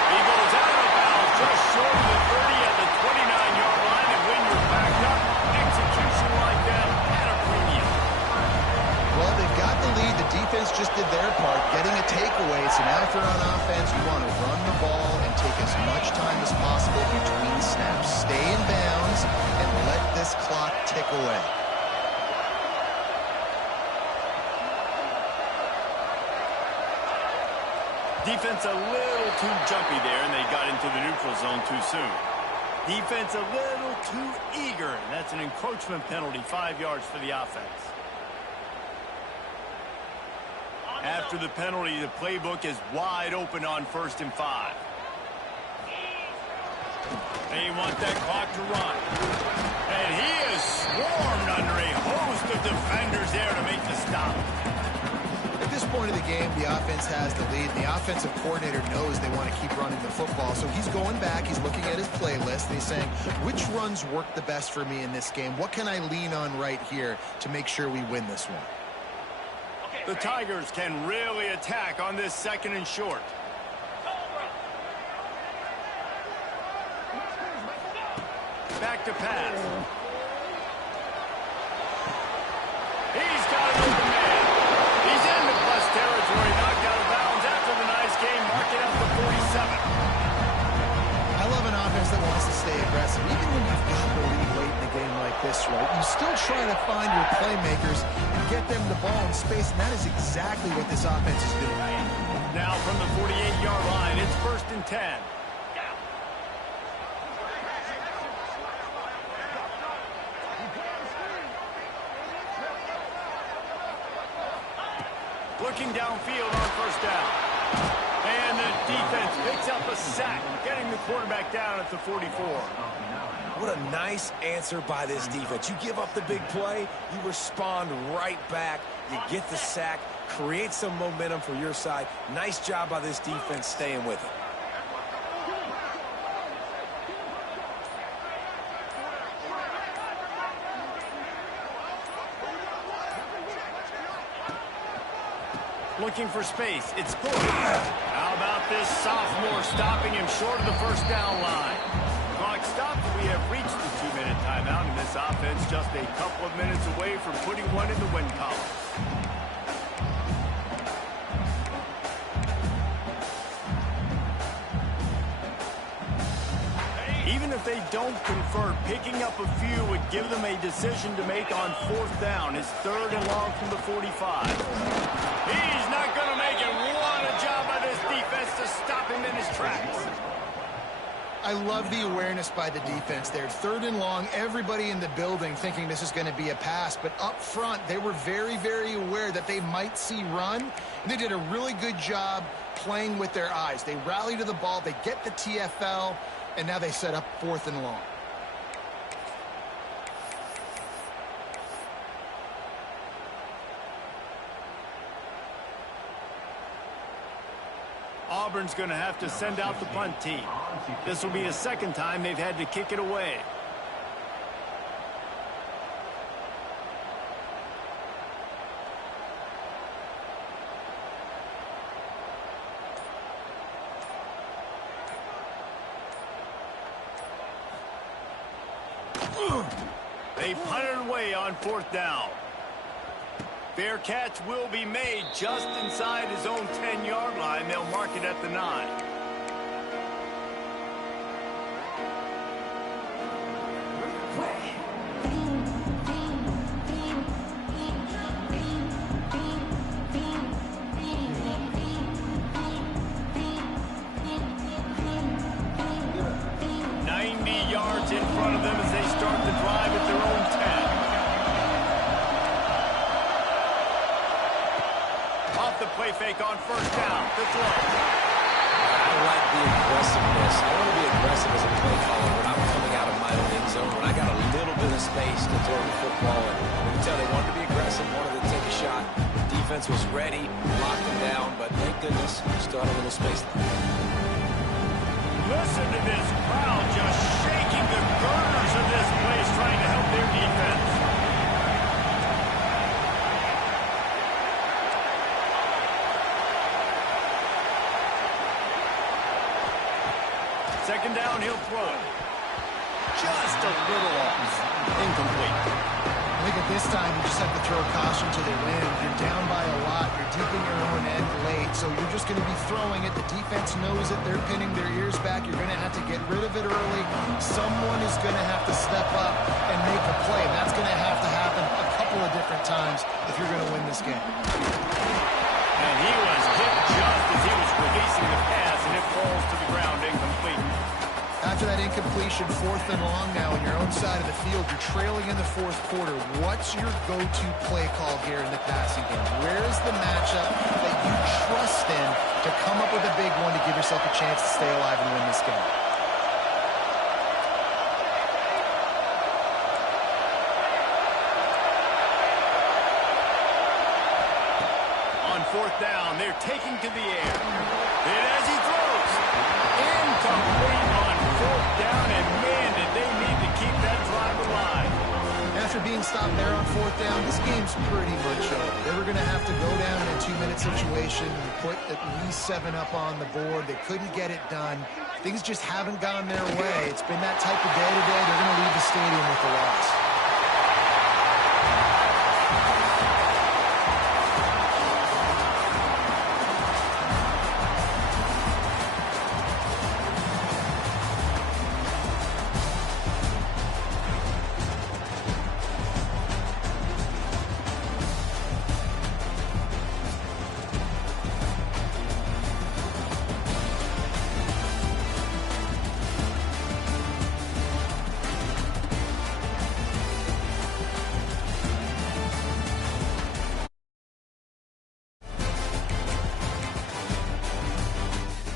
He goes out of bounds just short of the 30 at the 29-yard line, and when you're backed up, execution like that at a premium. Well, they've got the lead. The defense just did their part, getting a takeaway. So now if you're on offense, you want to run the ball and take as much time as possible between snaps. Stay in bounds and let this clock tick away. Defense a little too jumpy there, and they got into the neutral zone too soon. Defense a little too eager, and that's an encroachment penalty, 5 yards for the offense. After the penalty, the playbook is wide open on 1st and 5. They want that clock to run. And he is swarmed under a host of defenders there to make the stop. At this point of the game, the offense has the lead. The offensive coordinator knows they want to keep running the football. So he's going back, he's looking at his playlist, and he's saying, which runs work the best for me in this game? What can I lean on right here to make sure we win this one? The Tigers can really attack on this 2nd and short. Back to pass. He's got an open man. He's into plus territory, knocked out of bounds after the nice game, marking up the 47. I love an offense that wants to stay aggressive. Even when you've got the lead late in a game like this, right? You still try to find your playmakers and get them the ball in space, and that is exactly what this offense is doing. Now from the 48-yard line, it's 1st and 10. Looking downfield on 1st down. And the defense picks up a sack, getting the quarterback down at the 44. What a nice answer by this defense. You give up the big play, you respond right back, you get the sack, create some momentum for your side. Nice job by this defense staying with it. Looking for space. It's good. How about this sophomore stopping him short of the 1st down line? Clock stopped we have reached the 2-minute timeout, and this offense just a couple of minutes away from putting one in the win column. Even if they don't convert, picking up a few would give them a decision to make on 4th down. It's 3rd and long from the 45. He's not going to make it. What a job by this defense to stop him in his tracks. I love the awareness by the defense there. 3rd and long, everybody in the building thinking this is going to be a pass, but up front, they were very, very aware that they might see run, and they did a really good job playing with their eyes. They rally to the ball, they get the TFL, and now they set up 4th and long. Auburn's going to have to send out the punt team. This will be the 2nd time they've had to kick it away. They punted away on 4th down. Fair catch will be made just inside his own 10-yard line. They'll mark it at the 9. Yards in front of them as they start the drive at their own 10. Off the play fake on 1st down. The throw. I like the aggressiveness. I want to be aggressive as a play caller when I'm coming out of my own end zone, when I got a little bit of space to throw the football. And you can tell they wanted to be aggressive, wanted to take a shot. The defense was ready, locked them down, but thank goodness, still had a little space left. Listen to this crowd just shaking the girders of this place, trying to help their defense. Second down, he'll throw it. Just a little off. Incomplete. I think at this time, you just have to throw caution to the wind. You're down by a lot. You're deep in your own end late, so you're just going to be throwing it. The defense knows it. They're pinning their ears back. You're going to have to get rid of it early. Someone is going to have to step up and make a play. That's going to have to happen a couple of different times if you're going to win this game. And he was hit just as he was releasing the pass, and it falls to the ground incomplete. After that incompletion, 4th and long now on your own side of the field, you're trailing in the 4th quarter. What's your go-to play call here in the passing game? Where's the matchup that you trust in to come up with a big one to give yourself a chance to stay alive and win this game? On 4th down, they're taking to the air. And as he throws, incomplete on 4th down, and man, did they need to keep that drive alive. After being stopped there on 4th down, this game's pretty much over. They were going to have to go down in a 2-minute situation and put at least 7 up on the board. They couldn't get it done. Things just haven't gone their way. It's been that type of day today. They're going to leave the stadium with the loss.